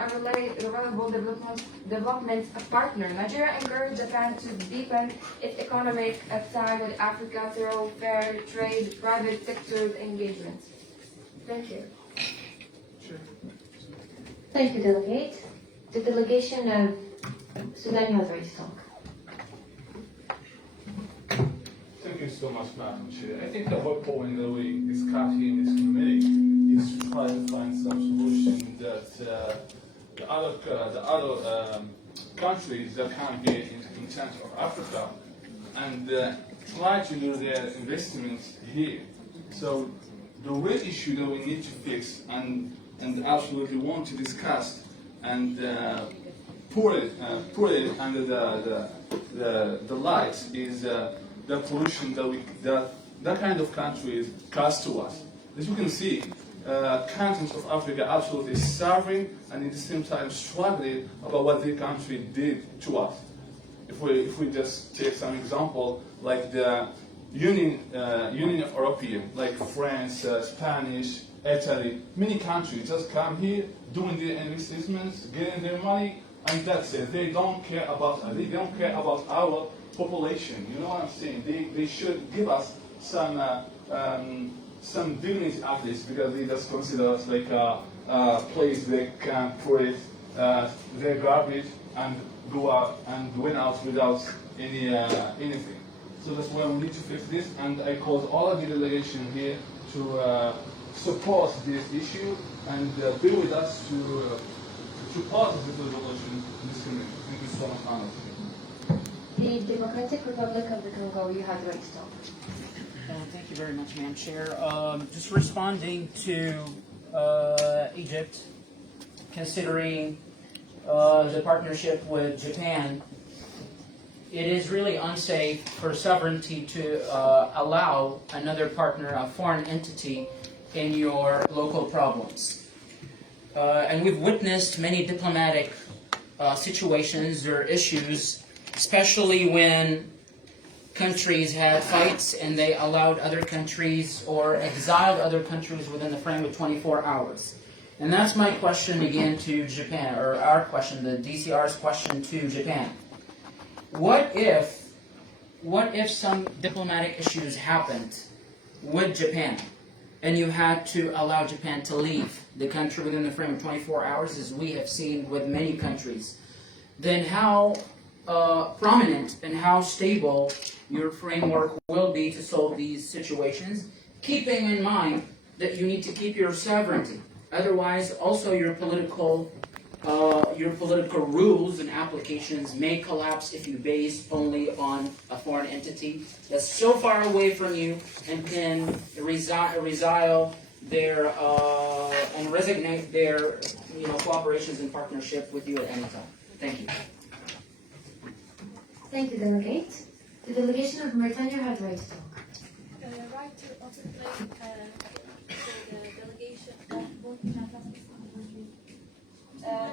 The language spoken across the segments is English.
and reliable development partner. Nigeria encouraged Japan to deepen its economic tie with Africa through fair trade, private sector engagement. Thank you. Sure. Thank you, Delegate. The delegation of Sudan has right to talk. Thank you so much, Madam Chair. I think the whole point that we discuss here in this committee is to try to find some solution that the other countries that can be in Central Africa and try to do their investments here. So the real issue that we need to fix and absolutely want to discuss and put it under the light is the pollution that kind of countries cause to us. As you can see, countries of Africa absolutely starving and at the same time struggling about what their country did to us. If we just take some example, like the Union of European, like France, Spanish, Italy, many countries just come here, doing their investments, getting their money, and that's it. They don't care about our population. You know what I'm saying? They should give us some dignity at least, because they just consider us like a place they can put their garbage and go out and went out without anything. So that's why we need to fix this, and I called all of the delegation here to support this issue and be with us to pass this resolution in this committee. Thank you so much, Anna. The Democratic Republic of the Congo, you have the right to talk. Thank you very much, Madam Chair. Just responding to Egypt, considering the partnership with Japan, it is really unsafe for sovereignty to allow another partner, a foreign entity, in your local problems. And we've witnessed many diplomatic situations or issues, especially when countries had fights and they allowed other countries or exiled other countries within the frame of 24 hours. And that's my question again to Japan, or our question, the DCR's question to Japan. What if some diplomatic issues happened with Japan and you had to allow Japan to leave the country within the frame of 24 hours, as we have seen with many countries? Then how prominent and how stable your framework will be to solve these situations, keeping in mind that you need to keep your sovereignty. Otherwise, also your political rules and applications may collapse if you base only on a foreign entity that's so far away from you and can resile their and resignate their cooperations and partnership with you at any time. Thank you. Thank you, Delegate. The delegation of Mauritania has the right to talk. Right to articulate the delegation of both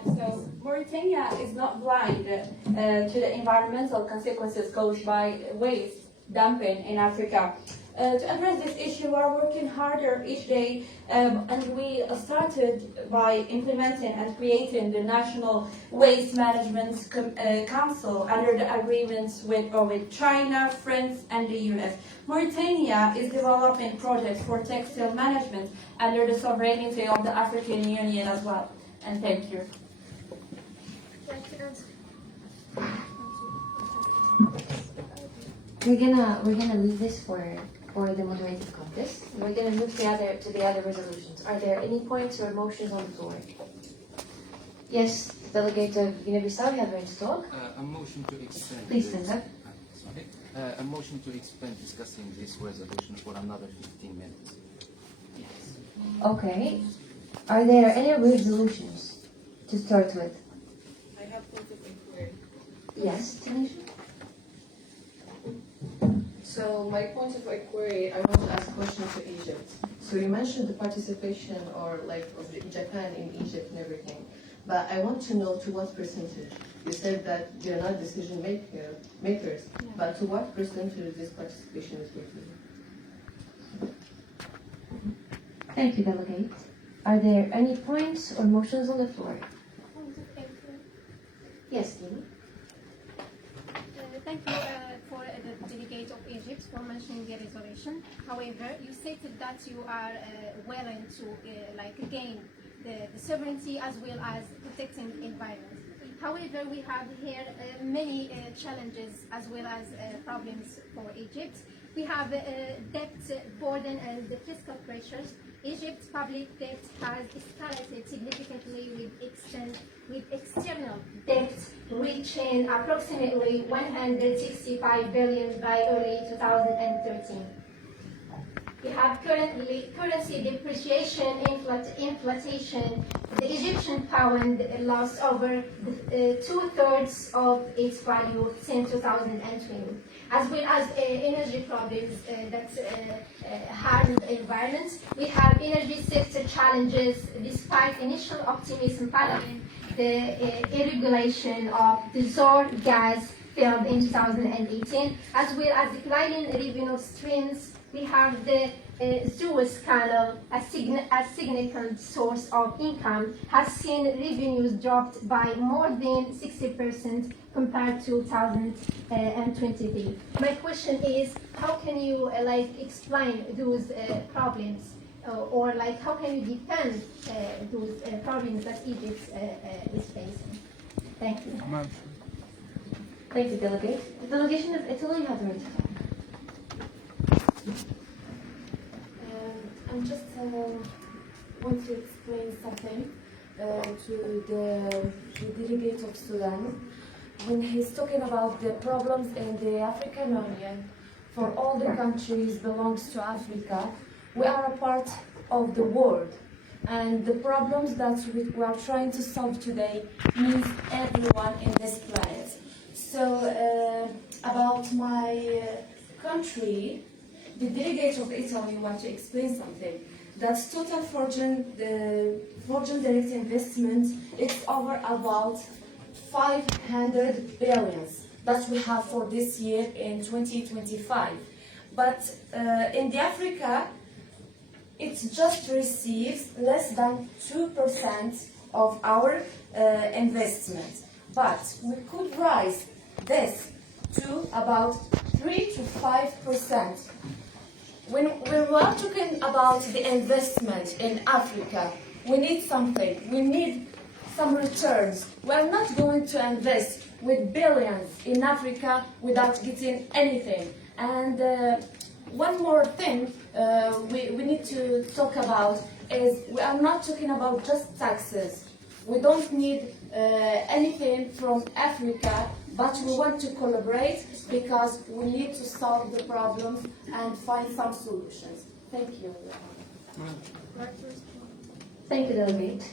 So Mauritania is not blind to the environmental consequences caused by waste dumping in Africa. To address this issue, we are working harder each day, and we started by implementing and creating the National Waste Management Council under the agreements with China, France, and the US. Mauritania is developing projects for textile management under the sovereignty of the African Union as well. And thank you. We're gonna leave this for the moderated contest. We're gonna move to the other resolutions. Are there any points or motions on the floor? Yes, the delegate of Guinea-Bissau, you have right to talk. A motion to extend. Please stand up. Sorry. A motion to extend discussing this resolution for another 15 minutes. Yes. Okay. Are there any resolutions to start with? I have point of inquiry. Yes, Tanisha? So my point of inquiry, I want to ask a question to Egypt. So you mentioned the participation of Japan in Egypt and everything, but I want to know to what percentage. You said that they're not decision makers, but to what percentage this participation is going to be? Thank you, delegate. Are there any points or motions on the floor? Yes, Lina. Thank you for the delegate of Egypt for mentioning the resolution. However, you stated that you are willing to gain the sovereignty as well as protecting the environment. However, we have here many challenges as well as problems for Egypt. We have debt burden and the fiscal pressures. Egypt's public debt has escalated significantly with external debt reaching approximately 165 billion by early 2013. We have currency depreciation, inflation. The Egyptian pound lost over 2/3 of its value since 2020, as well as energy problems that harm the environment. We have energy sector challenges despite initial optimism following the irregulation of the Zohr gas field in 2018, as well as declining revenue streams. We have the Suez Canal, a significant source of income, has seen revenues dropped by more than 60% compared to 2023. My question is, how can you explain those problems, or how can you defend those problems that Egypt is facing? Thank you. Thank you, Delegate. The delegation of Italy, you have the right to talk. I just want to explain something to the delegate of Sudan. When he's talking about the problems in the African Union, for all the countries belongs to Africa, we are a part of the world. And the problems that we are trying to solve today means everyone in this planet. So about my country, the delegate of Italy want to explain something. That's total foreign direct investment. It's over about 500 billions that we have for this year in 2025. But in the Africa, it just receives less than 2% of our investment. But we could rise this to about 3 to 5%. When we are talking about the investment in Africa, we need something. We need some returns. We are not going to invest with billions in Africa without getting anything. And one more thing we need to talk about is we are not talking about just taxes. We don't need anything from Africa, but we want to collaborate because we need to solve the problems and find some solutions. Thank you. Thank you, Delegate.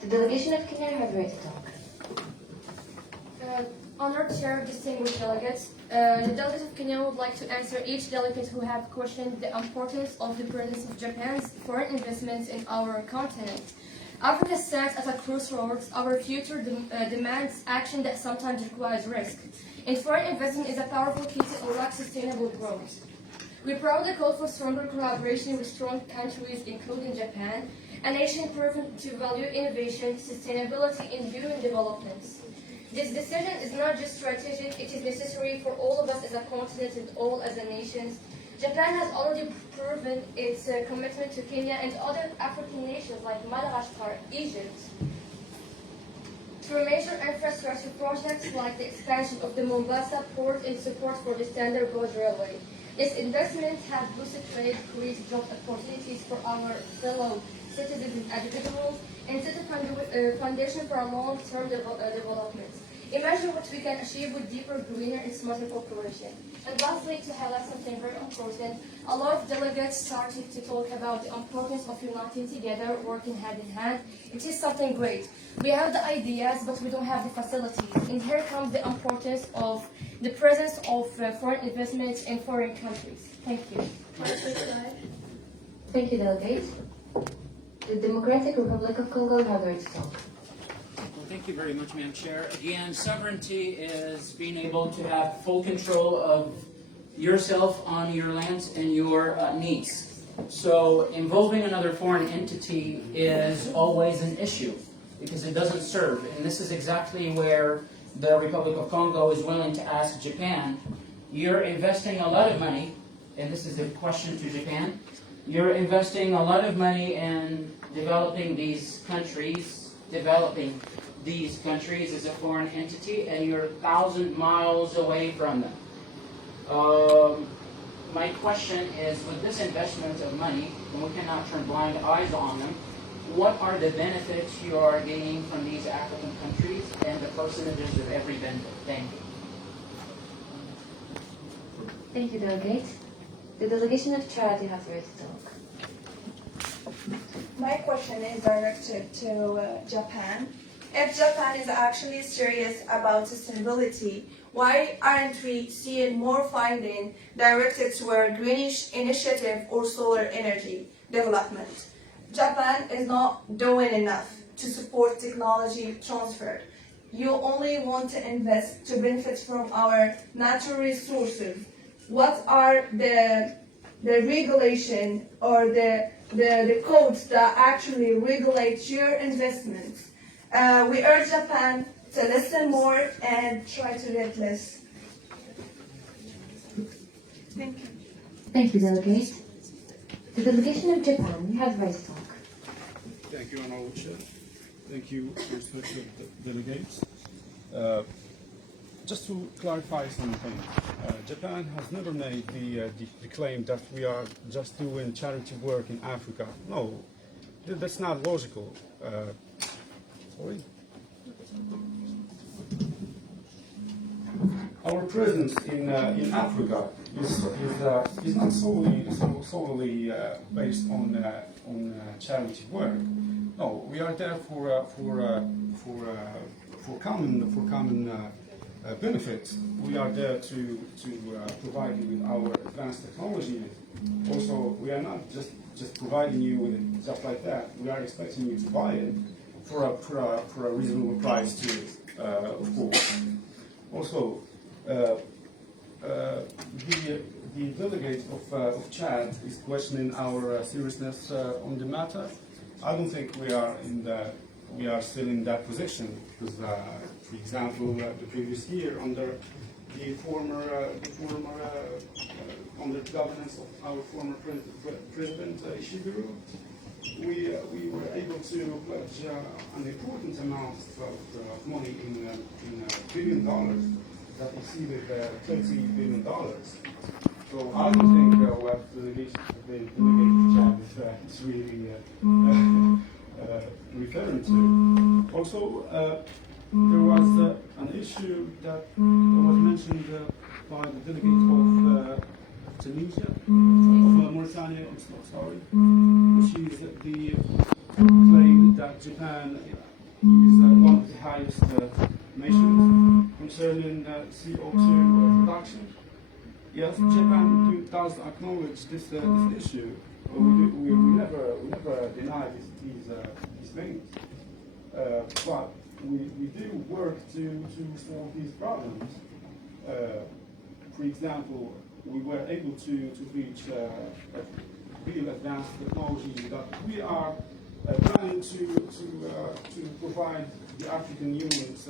The delegation of Kenya has the right to talk. Honored Chair, distinguished delegates, the delegate of Kenya would like to answer each delegate who have questioned the importance of the presence of Japan's foreign investments in our continent. Africa stands at a crossroads. Our future demands action that sometimes requires risk. And foreign investment is a powerful key to unlock sustainable growth. We proudly call for stronger collaboration with strong countries, including Japan, a nation proven to value innovation, sustainability, and human development. This decision is not just strategic, it is necessary for all of us as a continent and all as a nation. Japan has already proven its commitment to Kenya and other African nations like Madagascar, Egypt, through major infrastructure projects like the expansion of the Mombasa port and support for the Standard Gauge Railway. This investment has boosted trade, created job opportunities for our fellow citizens and individuals, and set a foundation for a long-term development. Imagine what we can achieve with deeper, greener, and smarter cooperation. And lastly, to highlight something very important, a lot of delegates started to talk about the importance of uniting together, working hand in hand. It is something great. We have the ideas, but we don't have the facilities. And here comes the importance of the presence of foreign investments in foreign countries. Thank you. Thank you, Delegate. The Democratic Republic of Congo has the right to talk. Well, thank you very much, Madam Chair. Again, sovereignty is being able to have full control of yourself on your lands and your needs. So involving another foreign entity is always an issue. because it doesn't serve. And this is exactly where the Republic of Congo is willing to ask Japan, you're investing a lot of money, and this is a question to Japan, you're investing a lot of money in developing these countries as a foreign entity, and you're 1,000 miles away from them. My question is, with this investment of money, and we cannot turn blind eyes on them, what are the benefits you are gaining from these African countries and the percentages of every benefit? Thank you. Thank you, Delegate. The delegation of Chad, you have the right to talk. My question is directed to Japan. If Japan is actually serious about sustainability, why aren't we seeing more funding directed toward greenish initiative or solar energy development? Japan is not doing enough to support technology transfer. You only want to invest to benefit from our natural resources. What are the regulation or the codes that actually regulate your investments? We urge Japan to listen more and try to read less. Thank you. Thank you, Delegate. The delegation of Japan, you have the right to talk. Thank you, Honorable Chair. Thank you, respected delegates. Just to clarify something, Japan has never made the claim that we are just doing charity work in Africa. No, that's not logical. Sorry. Our presence in Africa is not solely based on charity work. No, we are there for common benefits. We are there to provide you with our advanced technology. Also, we are not just providing you with it just like that. We are expecting you to buy it for a reasonable price too, of course. Also, the delegate of Chad is questioning our seriousness on the matter. I don't think we are still in that position because, for example, the previous year under under the governance of our former president Ishiguro, we were able to pledge an important amount of money in $1 billion that exceeded $30 billion. So I don't think what the delegation of Chad is really referring to. Also, there was an issue that was mentioned by the delegate of Tunisia, of Mauritania, I'm so sorry, which is the claim that Japan is one of the highest nations concerning CO2 production. Yes, Japan does acknowledge this issue. We never deny these things, but we do work to solve these problems. For example, we were able to reach real advanced technology that we are planning to provide the African unions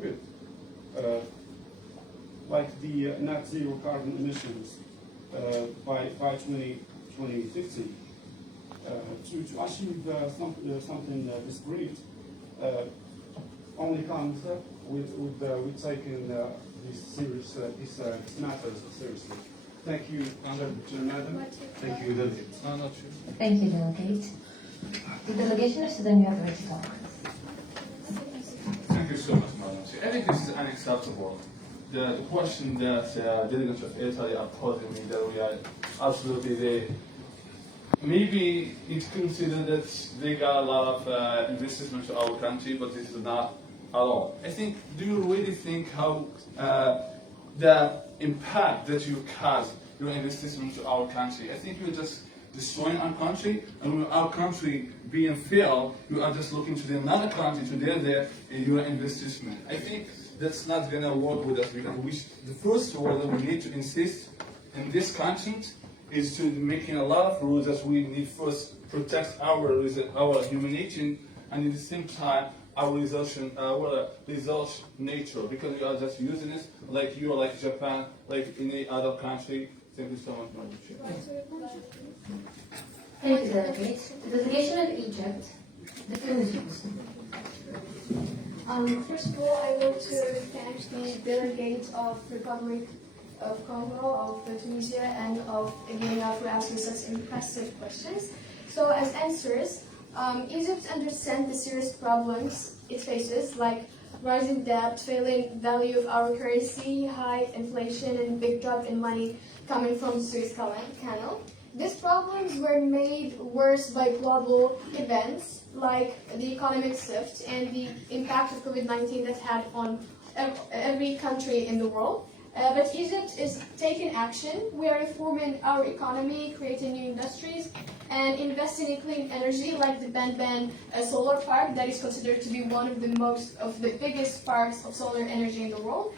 with, like the net zero carbon emissions by 2050. To achieve something this great only comes with taking these matters seriously. Thank you, Madam. Thank you, Delegate. Thank you, Delegate. The delegation of Sudan, you have the right to talk. Thank you so much, Madam Chair. I think this is unacceptable. The question that delegates of Italy are posing me that we are absolutely there. Maybe it's considered that they got a lot of investment to our country, but this is not at all. I think, do you really think how the impact that you cause your investment to our country? I think you're just destroying our country, and with our country being failed, you are just looking to another country to there in your investment. I think that's not going to work with us because the first order that we need to insist in this country is to making a lot of rules that we need first protect our humanity and at the same time our resolution, nature, because we are just using it like you are like Japan, like any other country. Thank you so much, Madam Chair. Thank you, Delegate. The delegation of Egypt, the conclusions. First of all, I want to thank the delegates of Republic of Congo, of Tunisia, and of Guinea for asking such impressive questions. So as answers, Egypt understands the serious problems it faces, like rising debt, failing value of our currency, high inflation, and big drop in money coming from the Suez Canal. These problems were made worse by global events like the economic shift and the impact of COVID-19 that had on every country in the world. But Egypt is taking action. We are reforming our economy, creating new industries, and investing in clean energy like the Benben solar park that is considered to be one of the biggest parks of solar energy in the world.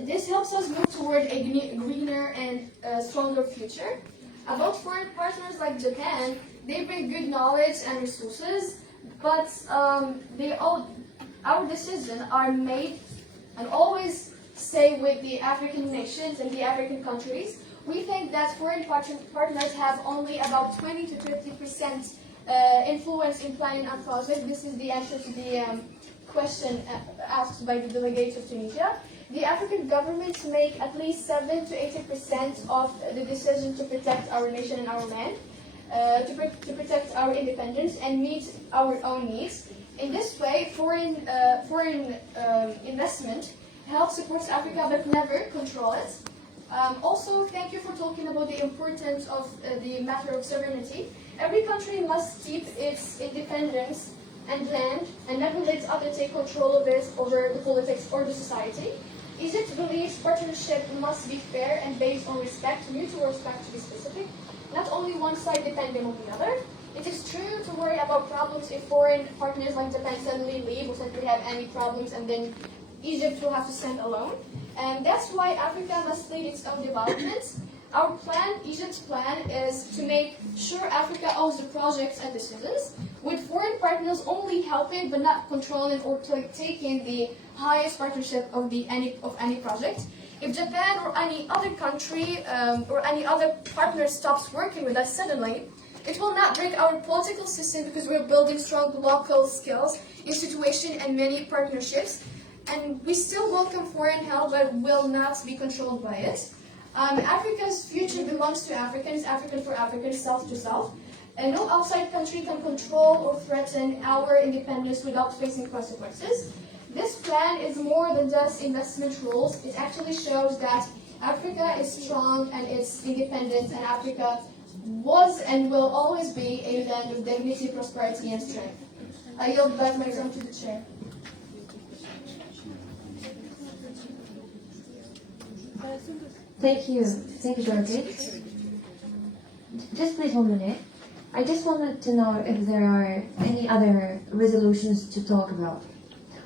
This helps us move toward a greener and stronger future. About foreign partners like Japan, they bring good knowledge and resources, but our decisions are made and always stay with the African nations and the African countries. We think that foreign partners have only about 20 to 50% influence in planning our project. This is the answer to the question asked by the delegates of Tunisia. The African governments make at least 7 to 80% of the decision to protect our nation and our land, to protect our independence and meet our own needs. In this way, foreign investment helps support Africa but never control it. Also, thank you for talking about the importance of the matter of sovereignty. Every country must keep its independence and land and never let others take control of it over the politics or the society. Egypt believes partnership must be fair and based on respect, mutual respect to be specific, not only one side depending on the other. It is true to worry about problems if foreign partners like Japan suddenly leave or suddenly have any problems and then Egypt will have to stand alone. And that's why Africa must lead its own developments. Our plan, Egypt's plan, is to make sure Africa owns the projects and decisions, with foreign partners only helping but not controlling or taking the highest partnership of any project. If Japan or any other country or any other partner stops working with us suddenly, it will not break our political system because we're building strong local skills, institution, and many partnerships. And we still welcome foreign help, but will not be controlled by it. Africa's future belongs to Africans, African for Africans, South to South. And no outside country can control or threaten our independence without facing consequences. This plan is more than just investment rules. It actually shows that Africa is strong and it's independent, and Africa was and will always be a land of dignity, prosperity, and strength. I yield back my time to the chair. Thank you, Dorothy. Just please 1 minute. I just wanted to know if there are any other resolutions to talk about,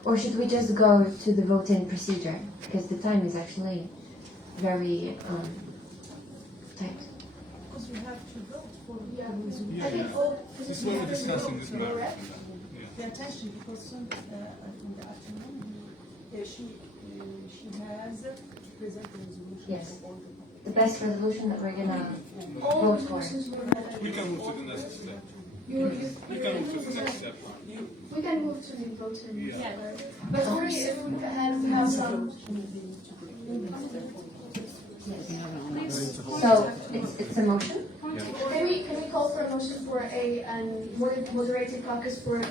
or should we just go to the voting procedure because the time is actually very tight. Because we have to vote for the resolution. I think this is what we're discussing this matter. Pay attention because soon in the afternoon she has to present the resolution. Yes. The best resolution that we're gonna vote for. We can move to the next step. We can move to the next step. We can move to the voting. Yeah. But first, if we have some. So it's a motion. Can we call for a motion for a moderated caucus for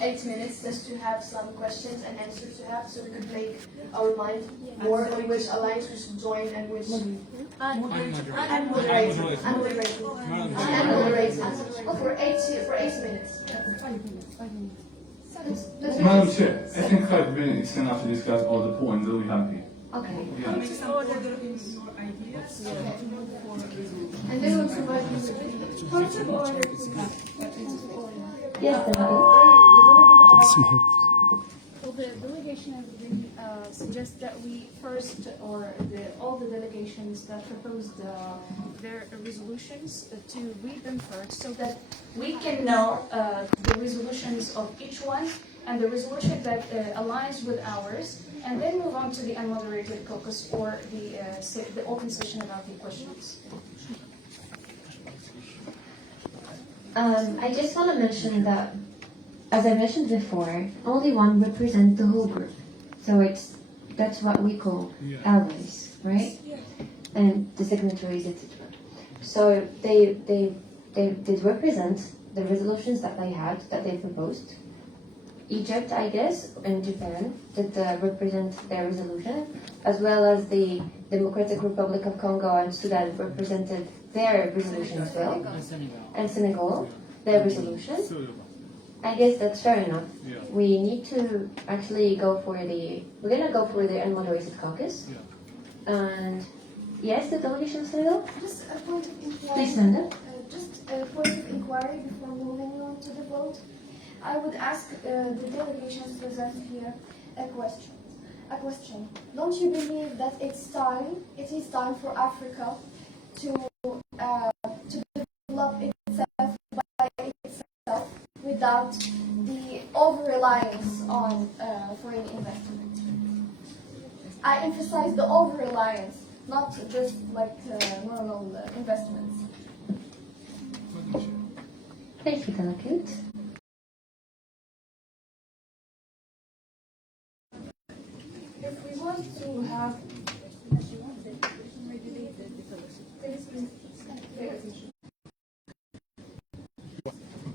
8 minutes just to have some questions and answers to have, so we could make our mind more on which alliance we should join and which unmoderated for 8 minutes. Madam Chair, I think 5 minutes is enough to discuss all the points that we have here. Okay. Yeah. And then we'll provide point of order. Yes, the delegation has been suggest that we first, or all the delegations that proposed their resolutions, to read them first, so that we can know the resolutions of each one and the resolution that aligns with ours, and then move on to the unmoderated caucus or the open session about the questions. I just want to mention that, as I mentioned before, only one represents the whole group. So that's what we call allies, right? And the signatories, etc. So they did represent the resolutions that they had, that they proposed. Egypt, I guess, and Japan did represent their resolution, as well as the Democratic Republic of Congo and Sudan represented their resolution as well, and Senegal, their resolution. I guess that's fair enough. We need to actually we're gonna go for the unmoderated caucus. And yes, the delegation of Senegal? Just a point of inquiry. Please stand up. Just a point of inquiry before moving on to the vote. I would ask the delegations present here a question. Don't you believe that it is time for Africa to develop itself by itself without the over-reliance on foreign investment? I emphasize the over-reliance, not just like normal investments. Thank you, Delegate. If we want to have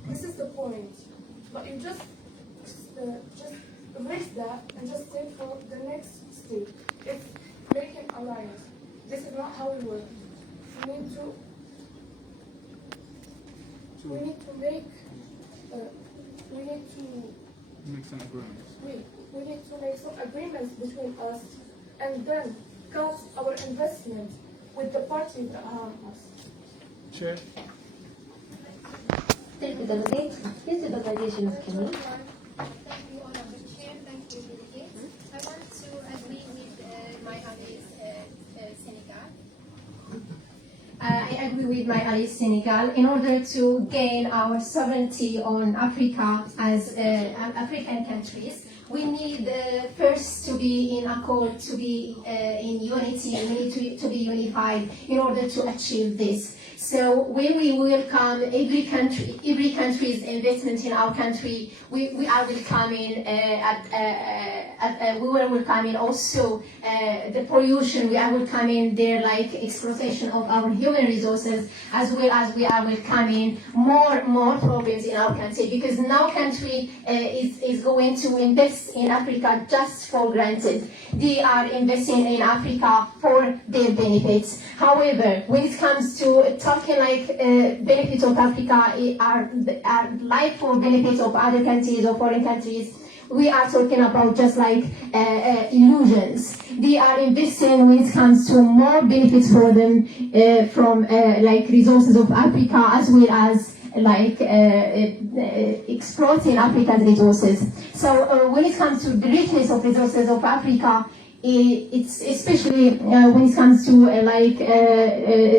this is the point, but you just erase that and just say for the next step. If making alliance, this is not how we work. We need to make some agreements. we need to make some agreements between us and then cut our investment with the parties that harm us. Chair. Thank you, Delegate. Here's the delegation of Kenya. Thank you, Honorable Chair. Thank you, delegates. I want to agree with my allies, Senegal. I agree with my allies, Senegal. In order to gain our sovereignty on Africa as African countries, we need first to be in accord, to be in unity. We need to be unified in order to achieve this. So when we welcome every country's investment in our country, we are welcoming we will welcome also the pollution. We are welcoming their exploitation of our human resources, as well as we are welcoming more problems in our country, because no country is going to invest in Africa just for granted. They are investing in Africa for their benefits. However, when it comes to talking benefits of Africa are like for benefits of other countries or foreign countries, we are talking about just illusions. They are investing when it comes to more benefits for them from resources of Africa, as well as exploiting Africa's resources. So when it comes to the richness of resources of Africa, it's especially when it comes to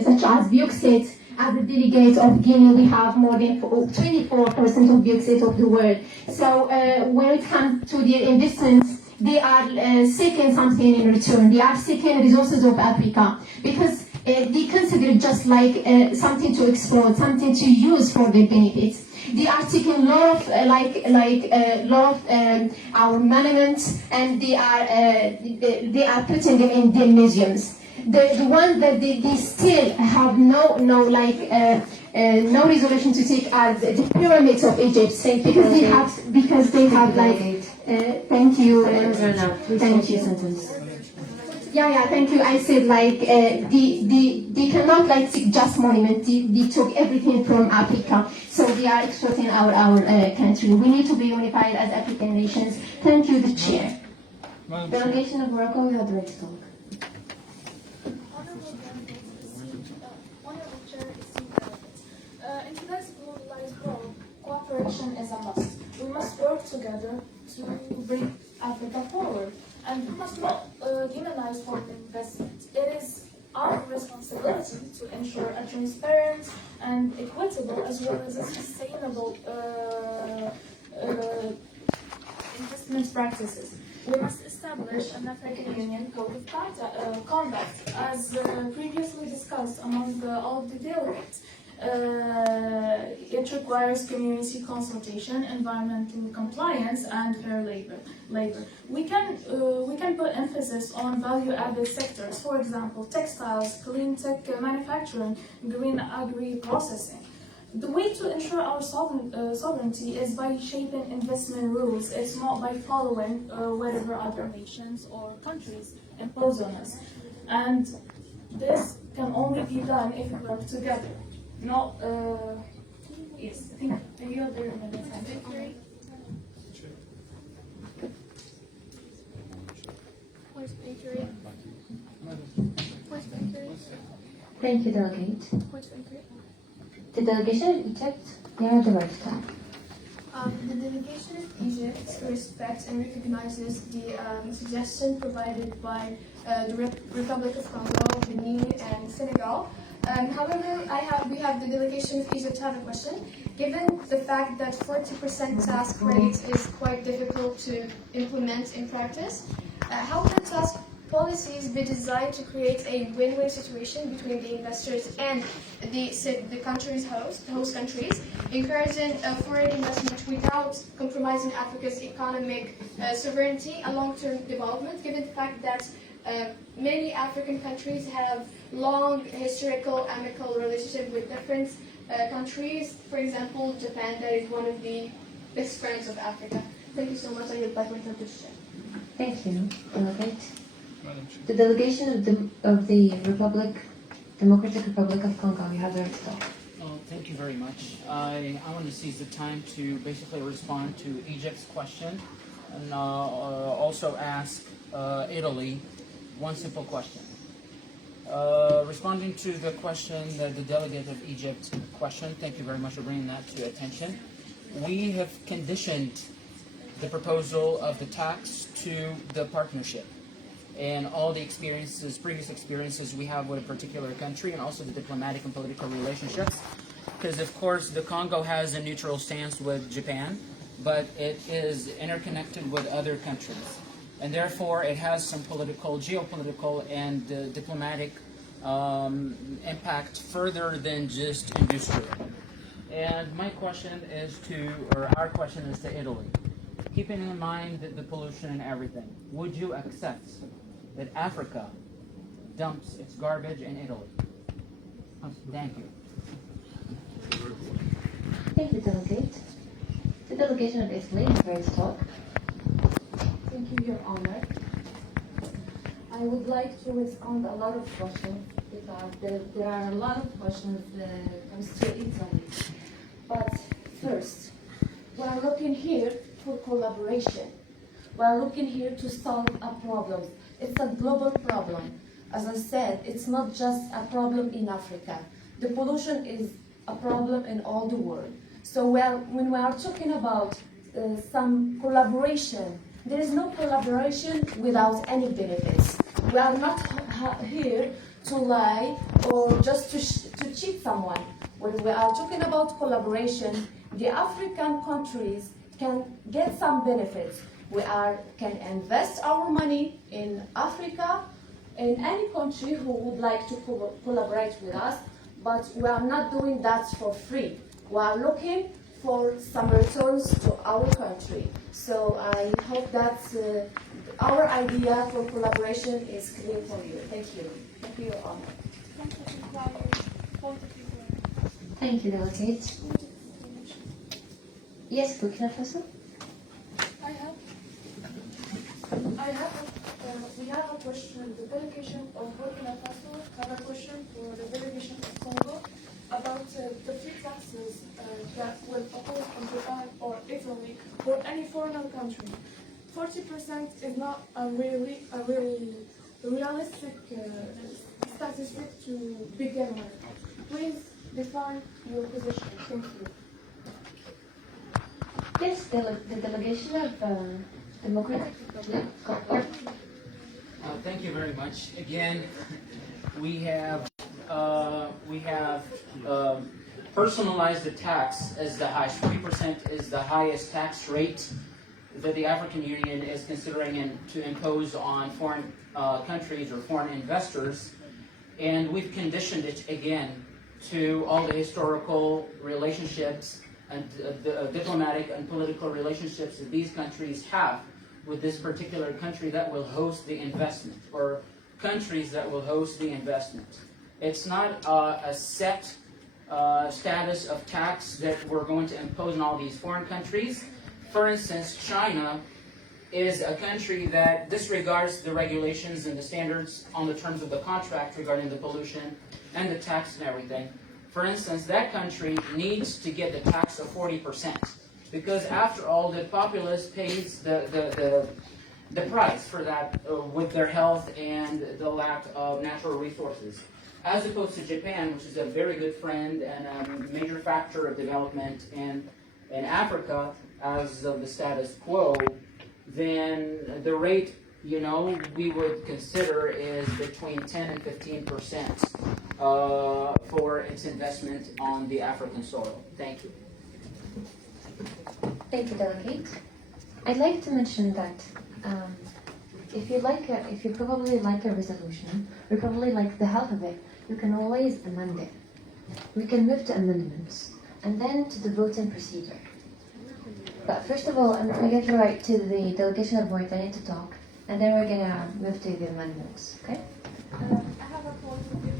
such as bauxite. As a delegate of Guinea, we have more than 24% of bauxite of the world. So when it comes to their investments, they are seeking something in return. They are seeking resources of Africa because they consider it just something to exploit, something to use for their benefits. They are taking a lot of our monuments, and they are putting them in their museums. The ones that they still have no resolution to take are the pyramids of Egypt, because they have thank you. Thank you. Sentence. Yeah, thank you. I said they cannot take just monuments. They took everything from Africa, so they are exploiting our country. We need to be unified as African nations. Thank you, the chair. Delegation of Morocco, you have the right to talk. In today's globalized world, cooperation is a must. We must work together to bring Africa forward. And we must not demonize foreign investment. It is our responsibility to ensure a transparent and equitable as well as a sustainable investment practices. We must establish an African Union Code of Conduct, as previously discussed among all the delegates. It requires community consultation, environmental compliance, and fair labor. We can put emphasis on value-added sectors, for example, textiles, clean tech manufacturing, green agri-processing. The way to ensure our sovereignty is by shaping investment rules. It's not by following whatever other nations or countries impose on us. And this can only be done if we work together. Not, yes, I think any other minutes. Thank you, Delegate. The delegation of Egypt, Yara Devarta. The delegation of Egypt respects and recognizes the suggestion provided by the Republic of Congo, Benin, and Senegal. However, we have the delegation of Egypt have a question. Given the fact that 40% tax rate is quite difficult to implement in practice, how can tax policies be designed to create a win-win situation between the investors and the host countries, encouraging foreign investment without compromising Africa's economic sovereignty and long-term development, given the fact that many African countries have long historical amicable relationship with different countries. For example, Japan, that is one of the best friends of Africa. Thank you so much. I yield back my time to Chair. Thank you, Delegate. The delegation of the Democratic Republic of Congo, you have the right to talk. Well, thank you very much. I want to seize the time to basically respond to Egypt's question and also ask Italy one simple question. Responding to the question that the delegate of Egypt questioned, thank you very much for bringing that to attention. We have conditioned the proposal of the tax to the partnership and all the previous experiences we have with a particular country, and also the diplomatic and political relationships. Because, of course, the Congo has a neutral stance with Japan, but it is interconnected with other countries. And therefore, it has some geopolitical, and diplomatic impact further than just industrial. And our question is to Italy. Keeping in mind the pollution and everything, would you accept that Africa dumps its garbage in Italy? Thank you. Thank you, Delegate. The delegation of Italy is ready to talk. Thank you, Your Honor. I would like to respond a lot of questions because there are a lot of questions that comes to Italy. But first, we are looking here for collaboration. We are looking here to solve a problem. It's a global problem. As I said, it's not just a problem in Africa. The pollution is a problem in all the world. So when we are talking about some collaboration, there is no collaboration without any benefits. We are not here to lie or just to cheat someone. When we are talking about collaboration, the African countries can get some benefits. We can invest our money in Africa, in any country who would like to collaborate with us, but we are not doing that for free. We are looking for some returns to our country. So I hope that our idea for collaboration is clear for you. Thank you. Thank you, Your Honor. Thank you, Delegate. Yes, Burkina Faso? We have a question. The delegation of Burkina Faso have a question for the delegation of Congo about the free taxes that will apply from Japan or Italy or any foreign country. 40% is not a really realistic statistic to begin with. Please define your position. Thank you. Yes, the delegation of Democratic Republic of Congo. Thank you very much. Again, we have personalized the tax as the highest. 20% is the highest tax rate that the African Union is considering to impose on foreign countries or foreign investors, and we've conditioned it again to all the historical relationships and diplomatic and political relationships that these countries have with this particular country that will host the investment, or countries that will host the investment. It's not a set status of tax that we're going to impose on all these foreign countries. For instance, China is a country that disregards the regulations and the standards on the terms of the contract regarding the pollution and the tax and everything. For instance, that country needs to get the tax of 40%, because after all, the populace pays the price for that with their health and the lack of natural resources. As opposed to Japan, which is a very good friend and a major factor of development in Africa, as of the status quo, then the rate, we would consider is between 10 and 15% for its investment on the African soil. Thank you. Thank you, Delegate. I'd like to mention that if you probably like a resolution, or probably like the half of it, you can always amend it. We can move to amendments, and then to the voting procedure. But first of all, I'm going to give the right to the delegation of Mauritania to talk, and then we're going to move to the amendments, okay? I have a point of view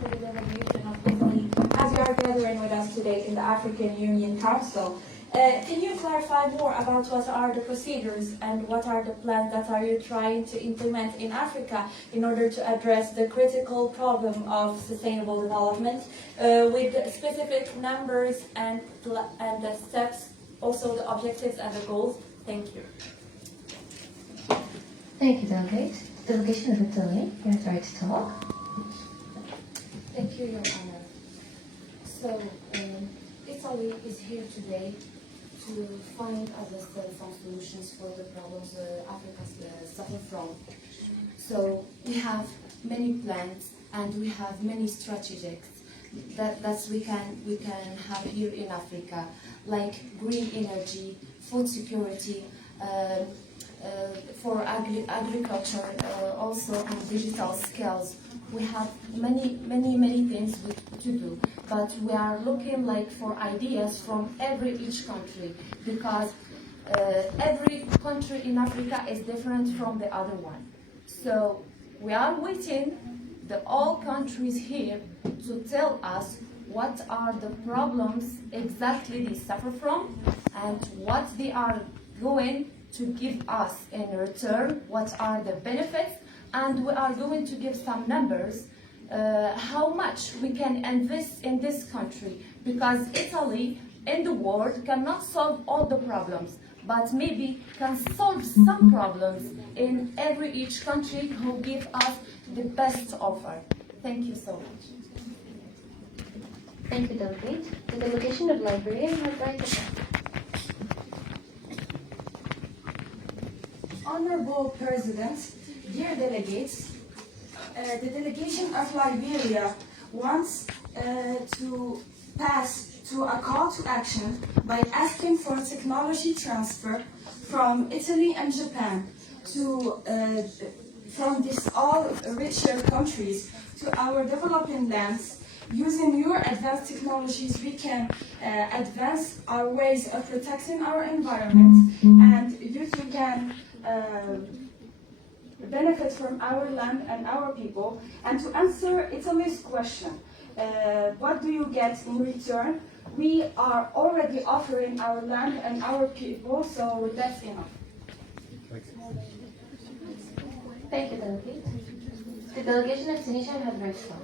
for the delegation of Italy, as you are gathering with us today in the African Union Council. Can you clarify more about what are the procedures and what are the plans that are you trying to implement in Africa in order to address the critical problem of sustainable development with specific numbers and the steps, also the objectives and the goals? Thank you. Thank you, Delegate. Delegation of Italy, you have the right to talk. Thank you, Your Honor. So, Italy is here today to find, as I said, some solutions for the problems Africa suffers from. So we have many plans and we have many strategies that we can have here in Africa, like green energy, food security, for agriculture, also and digital skills. We have many things to do, but we are looking for ideas from each country, because every country in Africa is different from the other one. So we are waiting all countries here to tell us what are the problems exactly they suffer from and what they are going to give us in return, what are the benefits, and we are going to give some numbers, how much we can invest in this country, because Italy in the world cannot solve all the problems, but maybe can solve some problems in each country who give us the best offer. Thank you so much. Thank you, Delegate. The delegation of Liberia, you have the right to talk. Honorable President, dear delegates, the delegation of Liberia wants to pass to a call to action by asking for technology transfer from Italy and Japan to from these all richer countries to our developing lands. Using your advanced technologies, we can advance our ways of protecting our environment, and you can benefit from our land and our people. And to answer Italy's question, what do you get in return? We are already offering our land and our people, so that's enough. Thank you, Delegate. The delegation of Tunisia has the right to talk.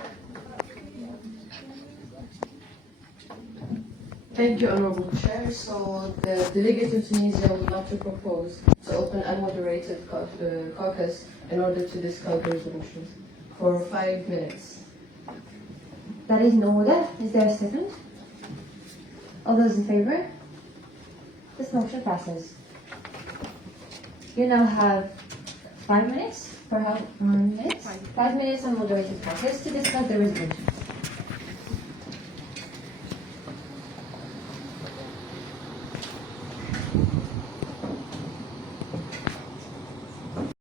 Thank you, Honorable Chair. So the delegate of Tunisia would like to propose to open an unmoderated caucus in order to discuss the resolutions for 5 minutes. That is in order. Is there a second? All those in favor? This motion passes. You now have 5 minutes, perhaps 1 minute, 5 minutes on moderated caucus to discuss the resolution.